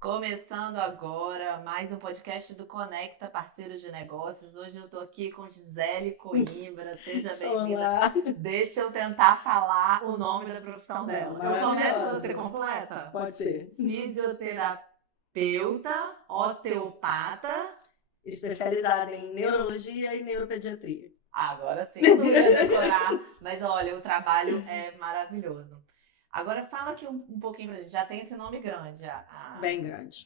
Começando agora mais um podcast do Conecta Parceiros de Negócios. Hoje eu estou aqui com Gisele Coimbra. Seja bem-vinda. Olá. Deixa eu tentar falar o nome da profissão dela. Eu começo, você completa? Pode ser. Fisioterapeuta, osteopata, Especializada em neurologia e neuropediatria. Agora sim, eu não ia decorar. Mas olha, o trabalho é maravilhoso. Agora fala aqui um pouquinho pra gente, já tem esse nome grande. Bem grande.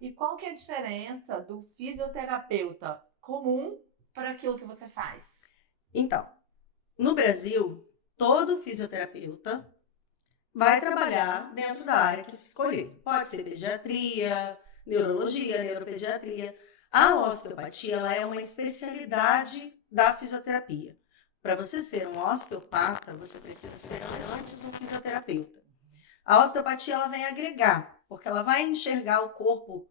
E qual que é a diferença do fisioterapeuta comum para aquilo que você faz? Então, no Brasil, todo fisioterapeuta vai trabalhar dentro da área que se escolher. Pode ser pediatria, neurologia, neuropediatria. A osteopatia ela é uma especialidade da fisioterapia. Para você ser um osteopata, você precisa ser antes um fisioterapeuta. A osteopatia ela vem agregar, porque ela vai enxergar o corpo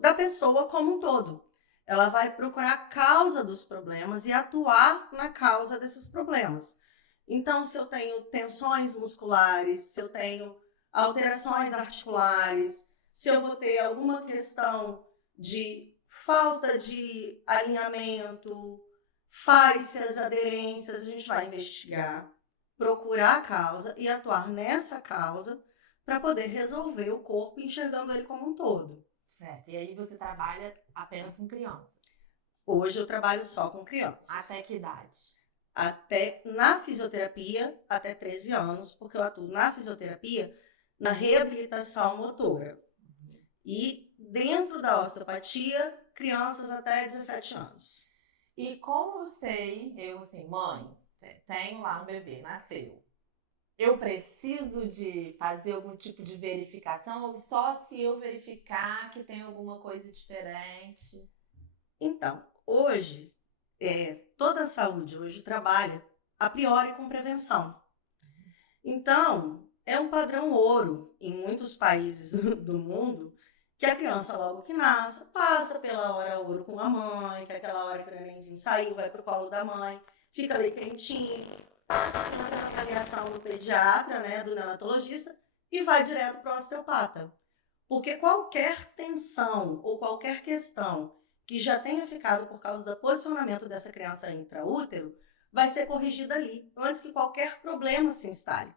da pessoa como um todo. Ela vai procurar a causa dos problemas e atuar na causa desses problemas. Então, se eu tenho tensões musculares, se eu tenho alterações articulares, se eu vou ter alguma questão de falta de alinhamento, fáscias, aderências, a gente vai investigar, procurar a causa e atuar nessa causa para poder resolver o corpo enxergando ele como um todo. Certo. E aí você trabalha apenas com crianças? Hoje eu trabalho só com crianças. Até que idade? Na fisioterapia, até 13 anos, porque eu atuo na fisioterapia, na reabilitação motora. E dentro da osteopatia, crianças até 17 anos. E como eu sei, eu assim, mãe, tenho lá um bebê, nasceu. Eu preciso de fazer algum tipo de verificação ou só se eu verificar que tem alguma coisa diferente? Então, hoje, toda a saúde hoje trabalha a priori com prevenção. Então, é um padrão ouro em muitos países do mundo que a criança, logo que nasce, passa pela hora ouro com a mãe, que é aquela hora que o nenenzinho saiu, vai pro colo da mãe, fica ali quentinho, passa pela avaliação do pediatra, né, do neonatologista, e vai direto para o osteopata. Porque qualquer tensão ou qualquer questão que já tenha ficado por causa do posicionamento dessa criança intraútero, vai ser corrigida ali, antes que qualquer problema se instale.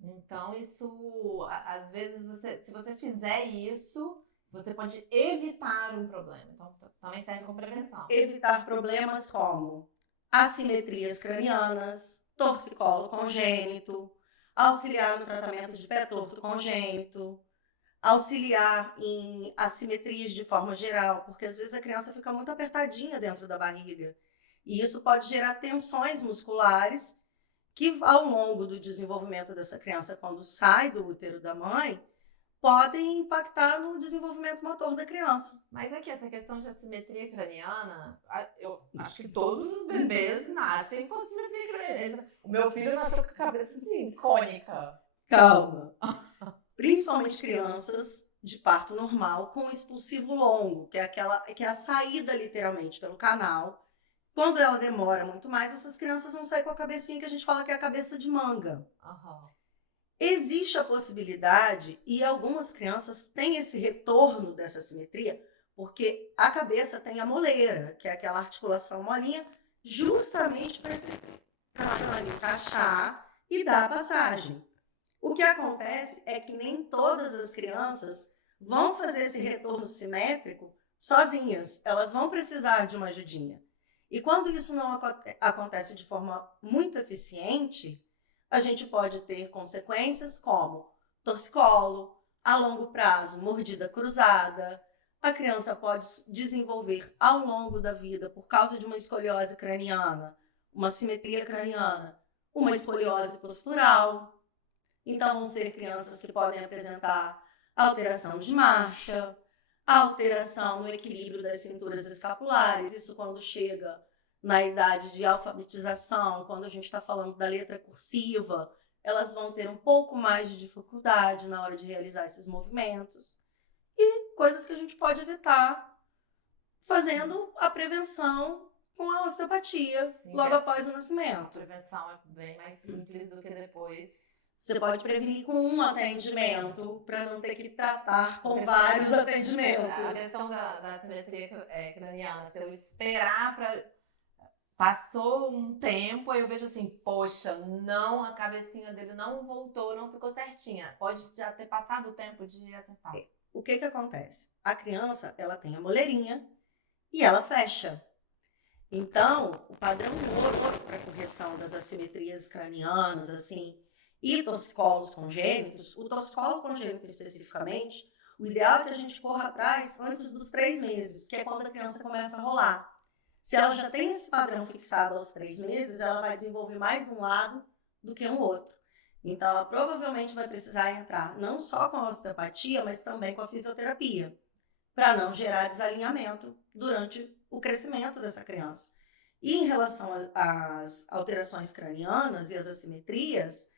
Então, isso, às vezes, se você fizer isso, você pode evitar um problema. Então, também serve como prevenção. Evitar problemas como assimetrias cranianas, torcicolo congênito, auxiliar no tratamento de pé torto congênito, auxiliar em assimetrias de forma geral, porque às vezes a criança fica muito apertadinha dentro da barriga. E isso pode gerar tensões musculares que, ao longo do desenvolvimento dessa criança, quando sai do útero da mãe, podem impactar no desenvolvimento motor da criança. Mas aqui, essa questão de assimetria craniana, eu acho que todos os bebês nascem com assimetria craniana. O meu filho nasceu com a cabeça assim, cônica. Calma. Principalmente crianças de parto normal com expulsivo longo, que é a saída literalmente pelo canal. Quando ela demora muito mais, essas crianças vão sair com a cabecinha que a gente fala que é a cabeça de manga. Uhum. Existe a possibilidade, e algumas crianças têm esse retorno dessa simetria, porque a cabeça tem a moleira, que é aquela articulação molinha, justamente para encaixar e dar a passagem. O que acontece é que nem todas as crianças vão fazer esse retorno simétrico sozinhas, elas vão precisar de uma ajudinha. E quando isso não acontece de forma muito eficiente, a gente pode ter consequências como torcicolo, a longo prazo, mordida cruzada. A criança pode desenvolver ao longo da vida, por causa de uma escoliose craniana, uma simetria craniana, uma escoliose postural. Então, vão ser crianças que podem apresentar alteração de marcha, alteração no equilíbrio das cinturas escapulares, isso quando chega na idade de alfabetização, quando a gente está falando da letra cursiva, elas vão ter um pouco mais de dificuldade na hora de realizar esses movimentos. coisas que a gente pode evitar fazendo a prevenção com a osteopatia logo após o A nascimento. prevenção é bem mais simples do que depois. Você pode prevenir com um atendimento para não ter que tratar com vários atendimentos. A questão da assimetria craniana, se eu esperar para... Passou um tempo, aí eu vejo assim, poxa, não, a cabecinha dele não voltou, não ficou certinha. Pode já ter passado o tempo de acertar. O que acontece? A criança, ela tem a moleirinha e ela fecha. Então, o padrão ouro para correção das assimetrias cranianas, assim, e torcicolos congênitos, o torcicolo congênito especificamente, o ideal é que a gente corra atrás antes dos 3 meses, que é quando a criança começa a rolar. Se ela já tem esse padrão fixado aos 3 meses, ela vai desenvolver mais um lado do que um outro. Então, ela provavelmente vai precisar entrar não só com a osteopatia, mas também com a fisioterapia, para não gerar desalinhamento durante o crescimento dessa criança. E em relação às alterações cranianas e às assimetrias,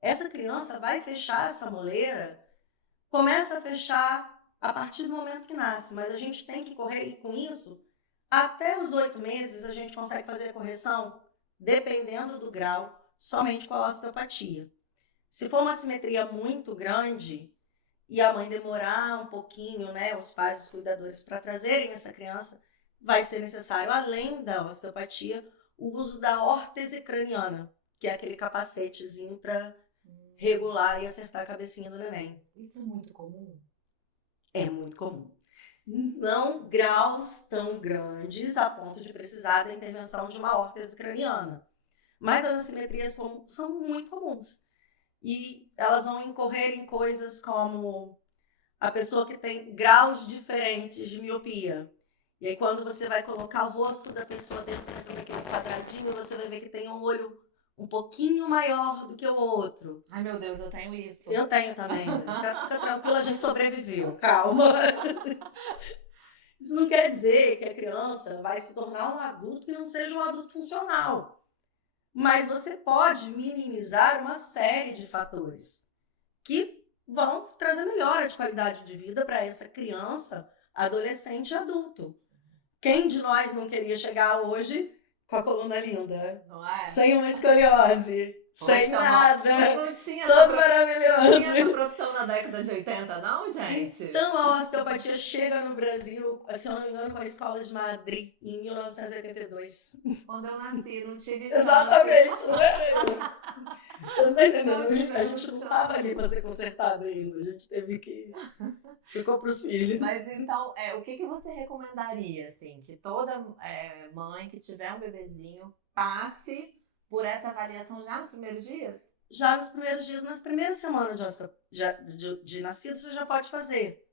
essa criança vai fechar essa moleira, começa a fechar a partir do momento que nasce, mas a gente tem que correr com isso. Até os 8 meses a gente consegue fazer a correção, dependendo do grau, somente com a osteopatia. Se for uma assimetria muito grande e a mãe demorar um pouquinho, né, os pais, os cuidadores, para trazerem essa criança, vai ser necessário, além da osteopatia, o uso da órtese craniana, que é aquele capacetezinho para regular e acertar a cabecinha do neném. Isso é muito comum? É muito comum. Não graus tão grandes a ponto de precisar da intervenção de uma órtese craniana. Mas as assimetrias são muito comuns. E elas vão incorrer em coisas como a pessoa que tem graus diferentes de miopia. E aí quando você vai colocar o rosto da pessoa dentro daquele quadradinho, você vai ver que tem um olho um pouquinho maior do que o outro. Ai, meu Deus, eu tenho isso. Eu tenho também. Fica tranquila, a gente sobreviveu. Calma. Isso não quer dizer que a criança vai se tornar um adulto que não seja um adulto funcional. Mas você pode minimizar uma série de fatores que vão trazer melhora de qualidade de vida para essa criança, adolescente e adulto. Quem de nós não queria chegar hoje com a coluna linda? Não é? Sem uma escoliose, sem nada, não tinha todo Não maravilhoso. tinha essa profissão na década de 80, não, gente? Então a osteopatia chega no Brasil, se eu não me engano, com a Escola de Madrid, em 1982. Quando eu nasci, não tive Exatamente, não era eu. Eu tô entendendo, Não a gente tivemos não estava ali para ser consertado ainda, a gente teve que... Ficou para os filhos. Mas então, o que você recomendaria, assim, que toda mãe que tiver um bebezinho passe por essa avaliação já nos primeiros dias? Já nos primeiros dias, nas primeiras semanas de nascido, você já pode fazer.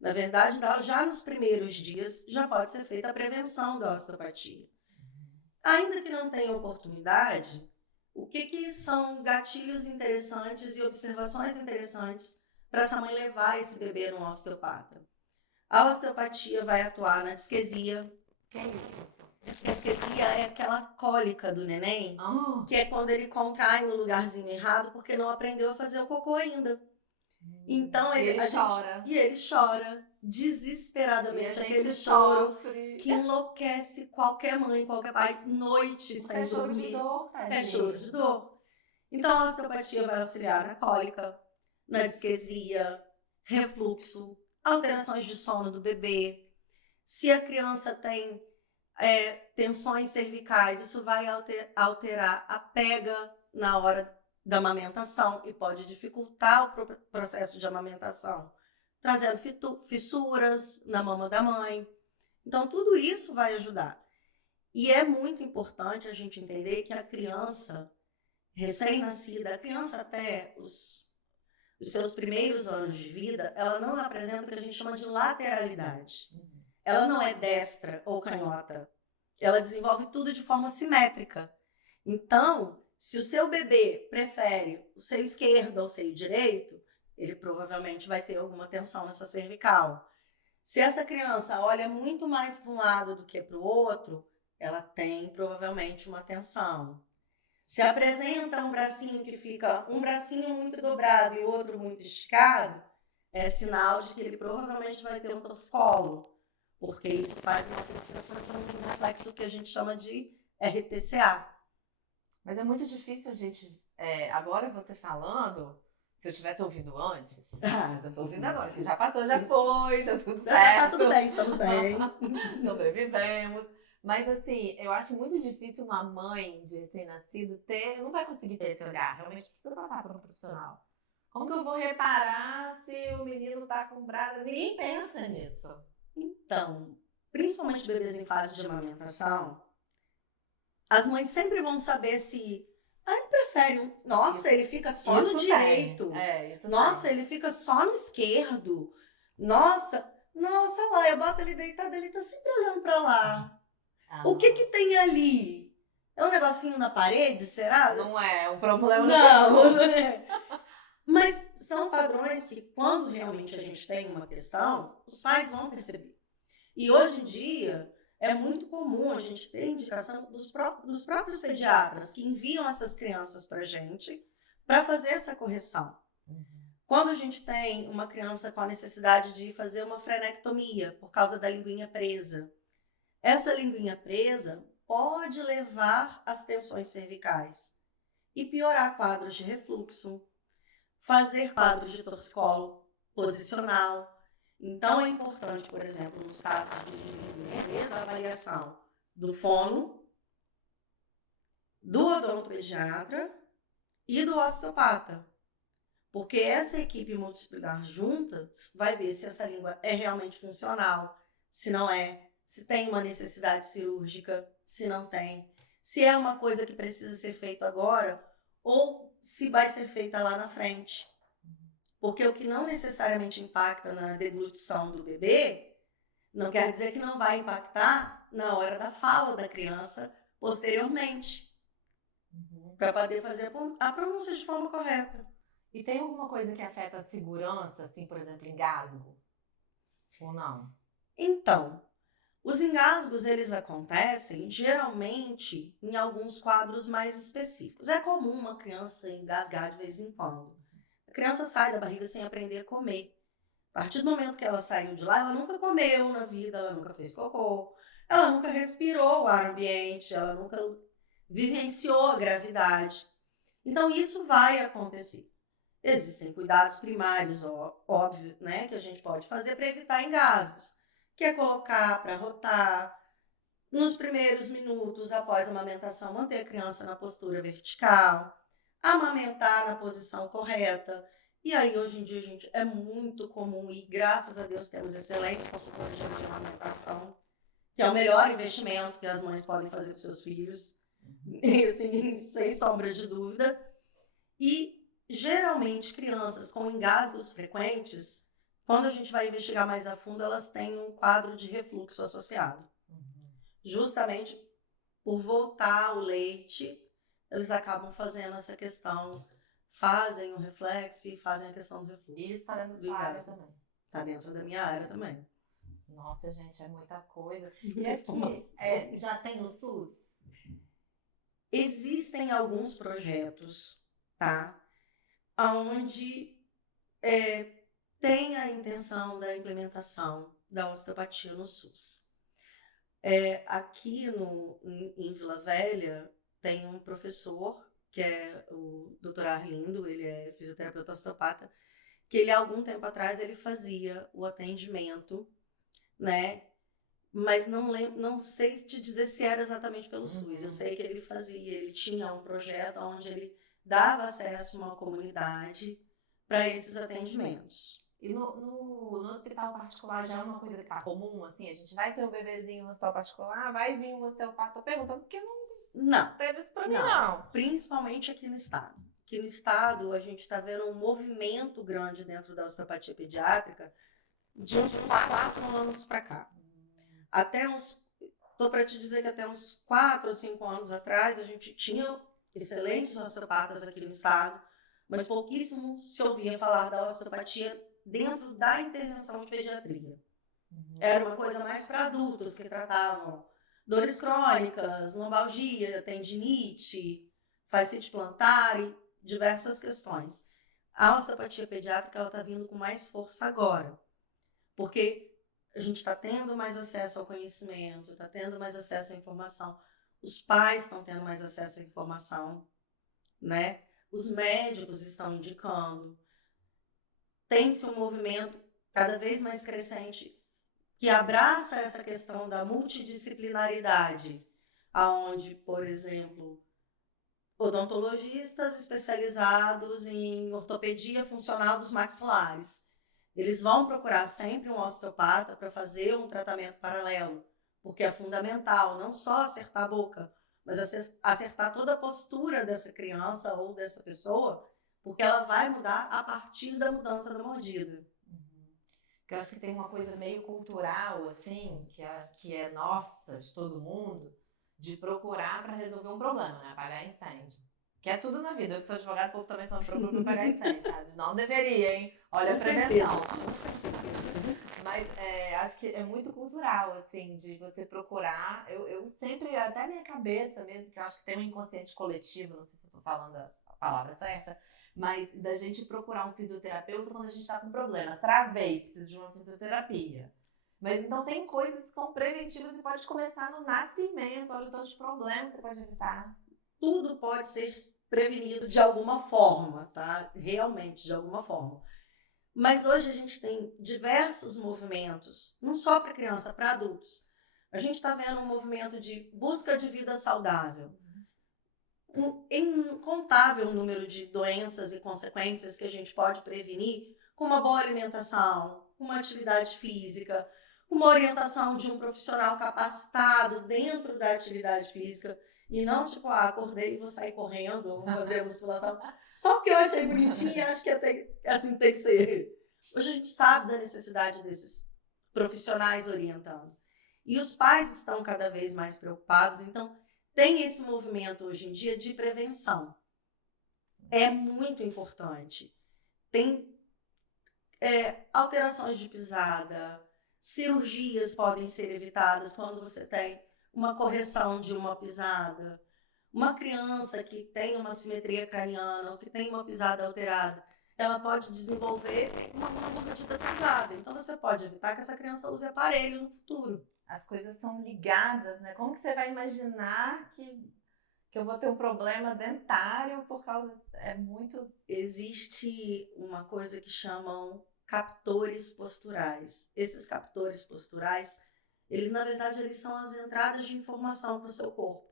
Na verdade, já nos primeiros dias, já pode ser feita a prevenção da osteopatia. Ainda que não tenha oportunidade, o que são gatilhos interessantes e observações interessantes para essa mãe levar esse bebê no osteopata? A osteopatia vai atuar na disquesia. Que é isso? Disquesia é aquela cólica do neném, que é quando ele contrai no lugarzinho errado porque não aprendeu a fazer o cocô ainda. Então ele chora. E ele chora desesperadamente, aquele choro que enlouquece qualquer mãe, qualquer pai, noite sem dormir. É choro de dor. Então a osteopatia vai auxiliar na cólica, na disquesia, refluxo, alterações de sono do bebê. Se a criança tem tensões cervicais, isso vai alterar a pega na hora da amamentação e pode dificultar o processo de amamentação, trazendo fissuras na mama da mãe. Então, tudo isso vai ajudar. E é muito importante a gente entender que a criança recém-nascida, a criança até os seus primeiros anos de vida, ela não apresenta o que a gente chama de lateralidade. Ela não é destra ou canhota. Ela desenvolve tudo de forma simétrica. Então, se o seu bebê prefere o seio esquerdo ao seio direito, ele provavelmente vai ter alguma tensão nessa cervical. Se essa criança olha muito mais para um lado do que para o outro, ela tem provavelmente uma tensão. Se apresenta um bracinho que fica um bracinho muito dobrado e outro muito esticado, é sinal de que ele provavelmente vai ter um torcicolo, porque isso faz uma fixação de um reflexo que a gente chama de RTCA. Mas é muito difícil a gente, agora você falando, se eu tivesse ouvido antes, mas eu tô ouvindo agora, que já passou, já foi, tá tudo certo. Tá tudo bem, estamos bem. Sobrevivemos. Mas assim, eu acho muito difícil uma mãe de recém-nascido não vai conseguir ter esse olhar, realmente precisa passar por um profissional. Como que eu vou reparar se o menino tá com brasa? Ninguém pensa nisso. Então, principalmente bebês em fase de amamentação, as mães sempre vão saber se ele prefere nossa, ele fica só no direito. Nossa, ele fica só no esquerdo. Nossa, lá, eu boto ele deitado, ele tá sempre olhando pra lá. O que tem ali? É um negocinho na parede, será? Não é um problema. Não é. Mas são padrões que, quando realmente a gente tem uma questão, os pais vão perceber. E hoje em dia, é muito comum a gente ter indicação dos próprios pediatras que enviam essas crianças para a gente para fazer essa correção. Quando a gente tem uma criança com a necessidade de fazer uma frenectomia por causa da linguinha presa, essa linguinha presa pode levar às tensões cervicais e piorar quadros de refluxo, fazer quadros de torcicolo posicional. Então, é importante, por exemplo, nos casos de desavaliação do fono, do odontopediatra e do osteopata. Porque essa equipe multidisciplinar junta vai ver se essa língua é realmente funcional, se não é, se tem uma necessidade cirúrgica, se não tem, se é uma coisa que precisa ser feita agora ou se vai ser feita lá na frente. Porque o que não necessariamente impacta na deglutição do bebê, não quer dizer que não vai impactar na hora da fala da criança posteriormente. Para poder fazer a pronúncia de forma correta. E tem alguma coisa que afeta a segurança, assim, por exemplo, engasgo? Ou não? Então, os engasgos, eles acontecem geralmente em alguns quadros mais específicos. É comum uma criança engasgar de vez em quando. A criança sai da barriga sem aprender a comer. A partir do momento que ela saiu de lá, ela nunca comeu na vida, ela nunca fez cocô, ela nunca respirou o ar ambiente, ela nunca vivenciou a gravidade. Então, isso vai acontecer. Existem cuidados primários, óbvio, né, que a gente pode fazer para evitar engasgos, que é colocar para rotar, nos primeiros minutos após a amamentação, manter a criança na postura vertical, amamentar na posição correta. E aí, hoje em dia, gente, é muito comum e, graças a Deus, temos excelentes consultores de amamentação, que é o melhor investimento que as mães podem fazer para seus filhos, assim, sem sombra de dúvida. E, geralmente, crianças com engasgos frequentes, quando a gente vai investigar mais a fundo, elas têm um quadro de refluxo associado. Justamente por voltar o leite, eles acabam fazendo essa questão, fazem o reflexo e fazem a questão do refluxo. E isso está dentro da sua área também? Está dentro da minha área também. Nossa, gente, é muita coisa. E aqui, já tem no SUS? Existem alguns projetos, tá? Onde tem a intenção da implementação da osteopatia no SUS. Aqui em Vila Velha tem um professor, que é o Dr. Arlindo, ele é fisioterapeuta osteopata, que ele, há algum tempo atrás, ele fazia o atendimento, né? Mas não sei te dizer se era exatamente pelo SUS. Eu sei que ele fazia, ele tinha um projeto onde ele dava acesso a uma comunidade para esses atendimentos. E no hospital particular já é uma coisa que tá comum, assim? A gente vai ter um bebezinho no hospital particular, vai vir um osteopata. Tô perguntando porque não teve isso pra mim, não. Principalmente aqui no estado. Aqui no estado, a gente está vendo um movimento grande dentro da osteopatia pediátrica de uns 4 anos para cá. Tô para te dizer que até uns 4 ou 5 anos atrás, a gente tinha excelentes osteopatas aqui no estado, mas pouquíssimo se ouvia falar da osteopatia dentro da intervenção de pediatria. Era uma coisa mais para adultos que tratavam dores crônicas, lombalgia, tendinite, fascite plantar e diversas questões. A osteopatia pediátrica ela está vindo com mais força agora, porque a gente está tendo mais acesso ao conhecimento, está tendo mais acesso à informação, os pais estão tendo mais acesso à informação, né? Os médicos estão indicando, tem-se um movimento cada vez mais crescente que abraça essa questão da multidisciplinaridade, aonde, por exemplo, odontologistas especializados em ortopedia funcional dos maxilares, eles vão procurar sempre um osteopata para fazer um tratamento paralelo, porque é fundamental não só acertar a boca, mas acertar toda a postura dessa criança ou dessa pessoa, porque ela vai mudar a partir da mudança da mordida. Porque eu acho que tem uma coisa meio cultural, assim, que é nossa, de todo mundo, de procurar para resolver um problema, né? Apagar incêndio. Que é tudo na vida. Eu que sou advogada, o povo também só procura para apagar incêndio, sabe? Não deveria, hein? Olha a prevenção. Com certeza. Mas acho que é muito cultural, assim, de você procurar. Eu sempre, até minha cabeça mesmo, que eu acho que tem um inconsciente coletivo, não sei se eu tô falando a palavra certa, mas da gente procurar um fisioterapeuta quando a gente tá com problema. Travei, preciso de uma fisioterapia. Mas então tem coisas que são preventivas e pode começar no nascimento, olha o tanto de problemas que você pode evitar. Tudo pode ser prevenido de alguma forma, tá? Realmente, de alguma forma. Mas hoje a gente tem diversos movimentos, não só para criança, para adultos. A gente está vendo um movimento de busca de vida saudável. Um incontável número de doenças e consequências que a gente pode prevenir com uma boa alimentação, com uma atividade física, com uma orientação de um profissional capacitado dentro da atividade física. E não tipo, acordei e vou sair correndo, ou vou fazer musculação. Só porque eu achei bonitinho e acho que até, assim tem que ser. Hoje a gente sabe da necessidade desses profissionais orientando. E os pais estão cada vez mais preocupados, então tem esse movimento hoje em dia de prevenção. É muito importante. Tem alterações de pisada, cirurgias podem ser evitadas quando você tem uma correção de uma pisada. Uma criança que tem uma simetria craniana ou que tem uma pisada alterada, ela pode desenvolver uma mordida pisada. Então você pode evitar que essa criança use aparelho no futuro. As coisas são ligadas, né? Como que você vai imaginar que eu vou ter um problema dentário por causa... É muito... Existe uma coisa que chamam captores posturais. Esses captores posturais, eles na verdade eles são as entradas de informação para o seu corpo.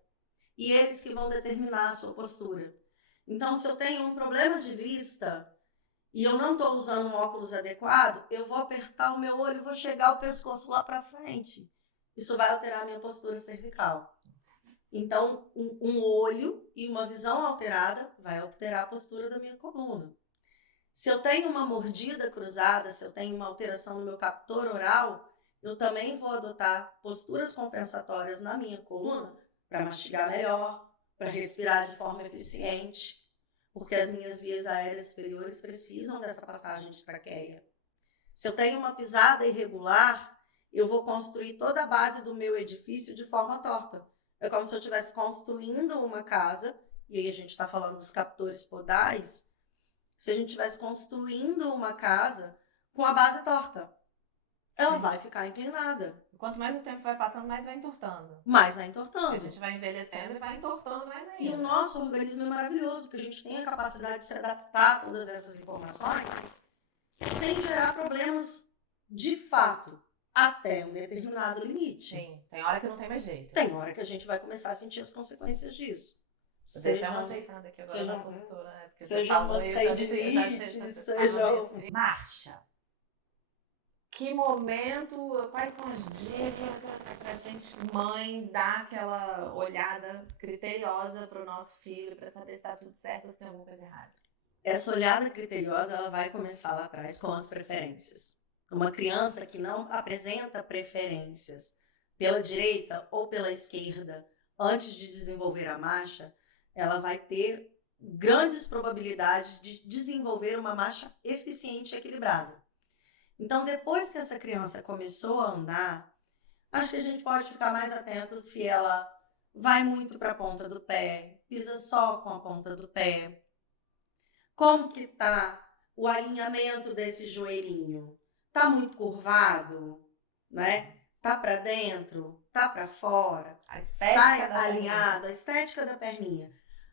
E eles que vão determinar a sua postura. Então, se eu tenho um problema de vista e eu não estou usando um óculos adequado, eu vou apertar o meu olho e vou chegar o pescoço lá para frente. Isso vai alterar a minha postura cervical. Então, um olho e uma visão alterada vai alterar a postura da minha coluna. Se eu tenho uma mordida cruzada, se eu tenho uma alteração no meu captor oral, eu também vou adotar posturas compensatórias na minha coluna para mastigar melhor, para respirar de forma eficiente, porque as minhas vias aéreas superiores precisam dessa passagem de traqueia. Se eu tenho uma pisada irregular, eu vou construir toda a base do meu edifício de forma torta. É como se eu estivesse construindo uma casa, e aí a gente está falando dos captores podais, se a gente estivesse construindo uma casa com a base torta. Ela vai ficar inclinada. Quanto mais o tempo vai passando, mais vai entortando. Mais vai entortando. A gente vai envelhecendo e vai entortando mais ainda. E o nosso organismo é maravilhoso, porque a gente tem a capacidade de se adaptar a todas essas informações sem gerar problemas de fato, até um determinado limite. Sim, tem hora que não tem mais jeito. Tem hora que a gente vai começar a sentir as consequências disso. Seja uma ajeitando aqui agora na postura, né? Porque seja uma tendinite, seja... Marcha. Que momento, quais são as dicas pra gente, mãe, dar aquela olhada criteriosa pro nosso filho para saber se tá tudo certo ou se tem alguma coisa errada? Essa olhada criteriosa, ela vai começar lá atrás com as preferências. Uma criança que não apresenta preferências pela direita ou pela esquerda antes de desenvolver a marcha, ela vai ter grandes probabilidades de desenvolver uma marcha eficiente e equilibrada. Então, depois que essa criança começou a andar, acho que a gente pode ficar mais atento se ela vai muito para a ponta do pé, pisa só com a ponta do pé, como que está o alinhamento desse joelhinho? Tá muito curvado, né? Tá para dentro, tá para fora, A estética tá alinhado, a estética da perninha.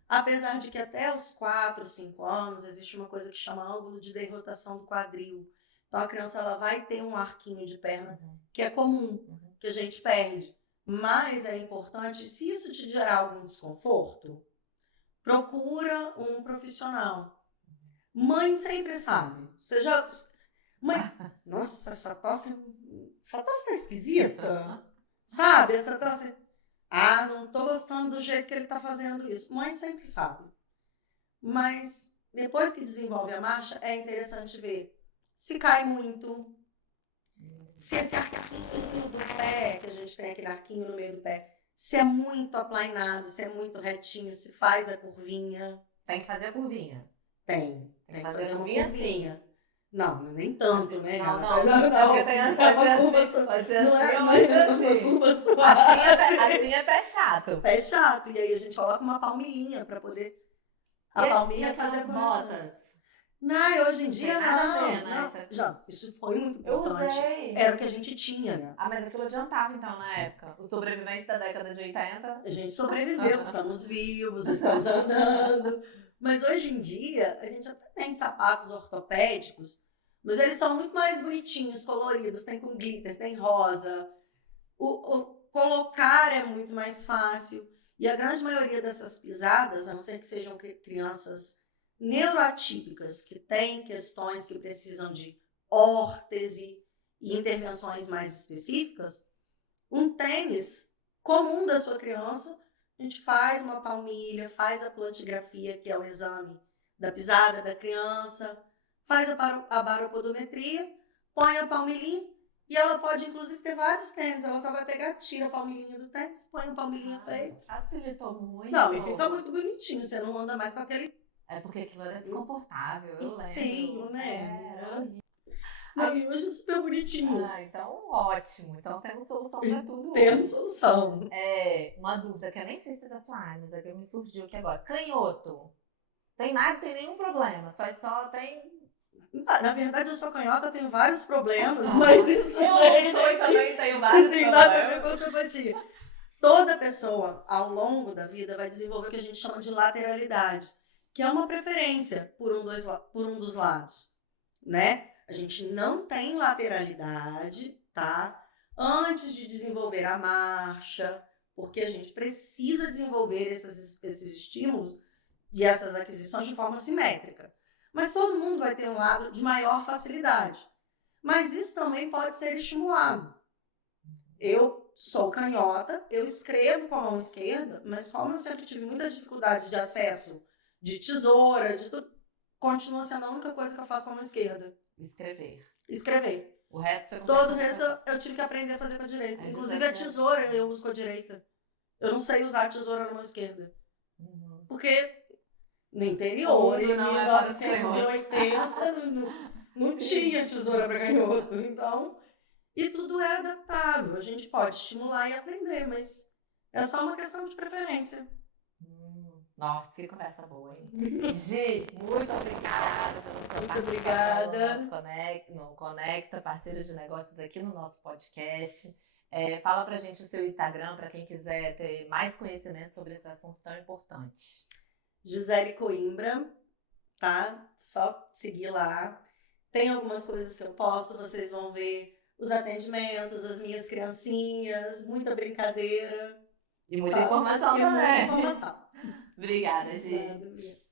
Apesar de que até os 4, 5 anos existe uma coisa que chama ângulo de derrotação do quadril. Então a criança ela vai ter um arquinho de perna que é comum, que a gente perde. Mas é importante, se isso te gerar algum desconforto, procura um profissional. Mãe sempre sabe. Você já... Mãe, nossa, essa tosse tá esquisita. Sabe? Essa tosse... Ah, não tô gostando do jeito que ele tá fazendo isso. Mãe sempre sabe. Mas depois que desenvolve a marcha, é interessante ver se cai muito, se esse arquinho do pé, que a gente tem aquele arquinho no meio do pé, se é muito aplainado, se é muito retinho, se faz a curvinha. Tem que fazer a curvinha. Tem que fazer uma curvinha curvinha. Não, nem tanto, né? Não. Uma curva só. Não é uma curva só. Assim é pé chato. Pé chato. E aí a gente coloca uma palmilhinha para poder a palmilha fazer a correção. Botas. Não, hoje em dia não. Né? Já, isso foi muito importante. Era o que a gente tinha, né? Ah, mas aquilo adiantava então na época. Os sobreviventes da década de 80. A gente sobreviveu, estamos vivos, estamos andando. Mas hoje em dia, a gente até tem sapatos ortopédicos, mas eles são muito mais bonitinhos, coloridos, tem com glitter, tem rosa. O colocar é muito mais fácil. E a grande maioria dessas pisadas, a não ser que sejam crianças neuroatípicas, que têm questões que precisam de órtese e intervenções mais específicas, um tênis comum da sua criança, a gente faz uma palmilha, faz a plantigrafia, que é o exame da pisada da criança, faz a baropodometria, põe a palmilhinha, e ela pode, inclusive, ter vários tênis. Ela só vai pegar, tira a palmilhinha do tênis, põe a palmilhinha feita. Facilitou muito. Não, e fica muito bonitinho. Você não anda mais com aquele... É porque aquilo era desconfortável, eu lembro. Feio, né? Não, e hoje é super bonitinho. Ah, então ótimo. Então temos solução para tudo. Temos solução. Uma dúvida que eu nem sei se é da sua área, mas é que me surgiu aqui agora. Canhoto. Tem nada, tem nenhum problema. Só tem... Na verdade, eu sou canhota, tenho vários problemas, mas isso também tenho vários tem nada a ver com osteopatia. Toda pessoa, ao longo da vida, vai desenvolver o que a gente chama de lateralidade, que é uma preferência por um dos lados, né? A gente não tem lateralidade, tá? Antes de desenvolver a marcha, porque a gente precisa desenvolver esses estímulos e essas aquisições de forma simétrica. Mas todo mundo vai ter um lado de maior facilidade. Mas isso também pode ser estimulado. Eu sou canhota, eu escrevo com a mão esquerda, mas como eu sempre tive muita dificuldade de acesso de tesoura, de tudo, continua sendo a única coisa que eu faço com a mão esquerda. Escrever. O resto você Todo o resto eu tive que aprender a fazer com a direita. Inclusive a tesoura eu uso com a direita. Eu não sei usar a tesoura na mão esquerda. Porque no interior, em 1980, não tinha tesoura para canhoto. Então, e tudo é adaptável. A gente pode estimular e aprender, mas é só uma questão de preferência. Nossa, que conversa boa, hein? Gi, muito obrigada pela sua Muito obrigada. No Conecta, parceira de negócios aqui no nosso podcast. Fala pra gente o seu Instagram, para quem quiser ter mais conhecimento sobre esse assunto tão importante. Gisele Coimbra, tá? Só seguir lá. Tem algumas coisas que eu posto, vocês vão ver os atendimentos, as minhas criancinhas, muita brincadeira. E muita informação também. Muita informação. Obrigada, Gi. Obrigada.